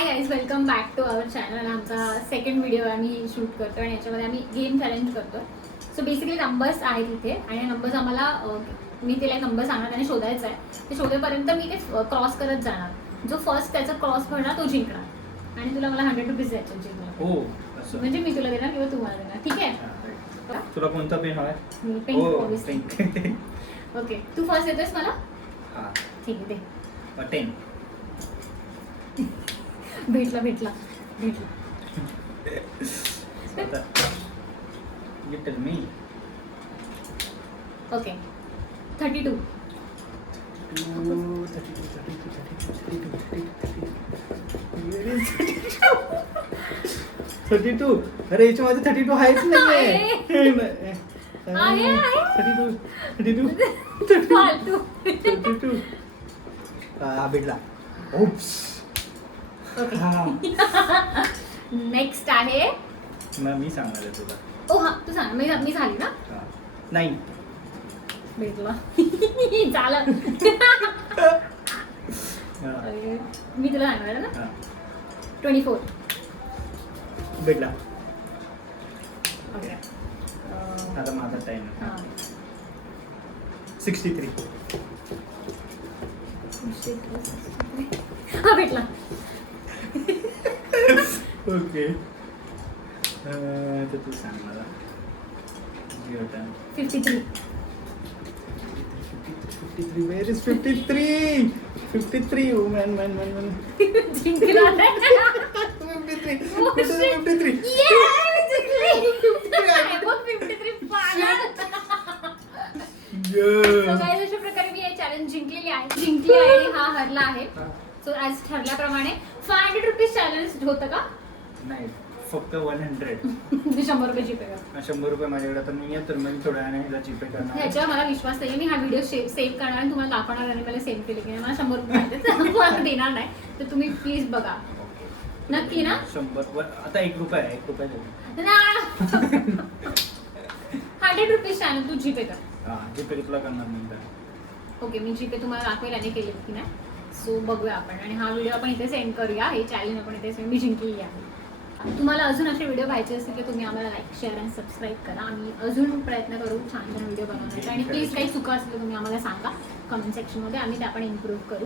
High guys, welcome back to our channel. आमचा second video आम्ही shoot करतो आणि याच्यामध्ये आम्ही गेम चॅलेंज करतो. सो बेसिकली नंबर्स आहेत इथे आणि नंबर्स आम्हाला मी तिला एक नंबर सांगणार आणि शोधायचा आहे. ते शोधेपर्यंत मी ते क्रॉस करत जाणार. जो फर्स्ट त्याचा क्रॉस भरणार तो जिंकणार आणि तुला मला 100 रुपीज द्यायचे जिंकणार. हो असं म्हणजे मी तुला देणार किंवा तू मला देणार. ठीक आहे? तुला कोणता पेन हवाय? पेन. ओके, तू फर्स्ट देतोस मला? हां ठीक आहे, दे. 10. भेटला. You tell me. ओके, 32. 32. अरे याच्या मध्ये 32 आहेच नाहीये. आहे. 32. फालतू. 32. हा भेटला. ओप्स. नेक्स्ट आहे. मी सांगणार आहे तुला. ओ हा, तू सांग. मी झाली ना? 9. भेटला. चालत. मी तुला सांगणार आहे ना? 24. भेटला. ओके. आता माझा टाइम. हां. 63. हा भेटला. ओके. तर तू सांग मला. 53. 53. Where is 53? 53. Oh man. जिंकला. 53. It is 53. अशा प्रकारे मी हे चॅलेंज जिंकली आहे आणि हा हरला आहे. सो आज ठरल्याप्रमाणे 500 रुपीज चॅलेंज होतं का? नाही, फक्त 100. 100 रुपये जीपे कर. 100 रुपये माझ्याकडे तर नाही आहे, तर मी थोड्या वेळाने ह्याला जीपे करणार. ह्याच्यावर मला विश्वास नाही. मी हा व्हिडिओ सेव्ह करणार आणि तुम्हाला दाखवणार आणि मला सेव्ह केले की नाही. मला 100 रुपये पाहिजे. मला देणार नाही, तर तुम्ही प्लीज बघा. नक्की ना? 100. आता 1 रुपया आहे. 1 रुपया देऊ. 100 रुपीज चॅनल तू जीपे कर. हां, जीपे तुला करणार नंतर. ओके, मी जीपे तुम्हाला दाखवेल आणि केले की नाही. सो बघूया आपण आणि हा व्हिडिओ आपण इथे सेंड करूया. हे चॅलेंज आपण इथे मी जिंकलेली आहे. तुम्हाला अजून असे व्हिडिओ पाहिजे असतील तर तुम्ही आम्हाला लाईक, शेअर आणि सबस्क्राईब करा. आम्ही अजून प्रयत्न करू छान व्हिडिओ बनवण्याचा आणि प्लीज काही चुका असतील तर तुम्ही आम्हाला सांगा कमेंट सेक्शनमध्ये. आम्ही त्या पण इम्प्रूव्ह करू.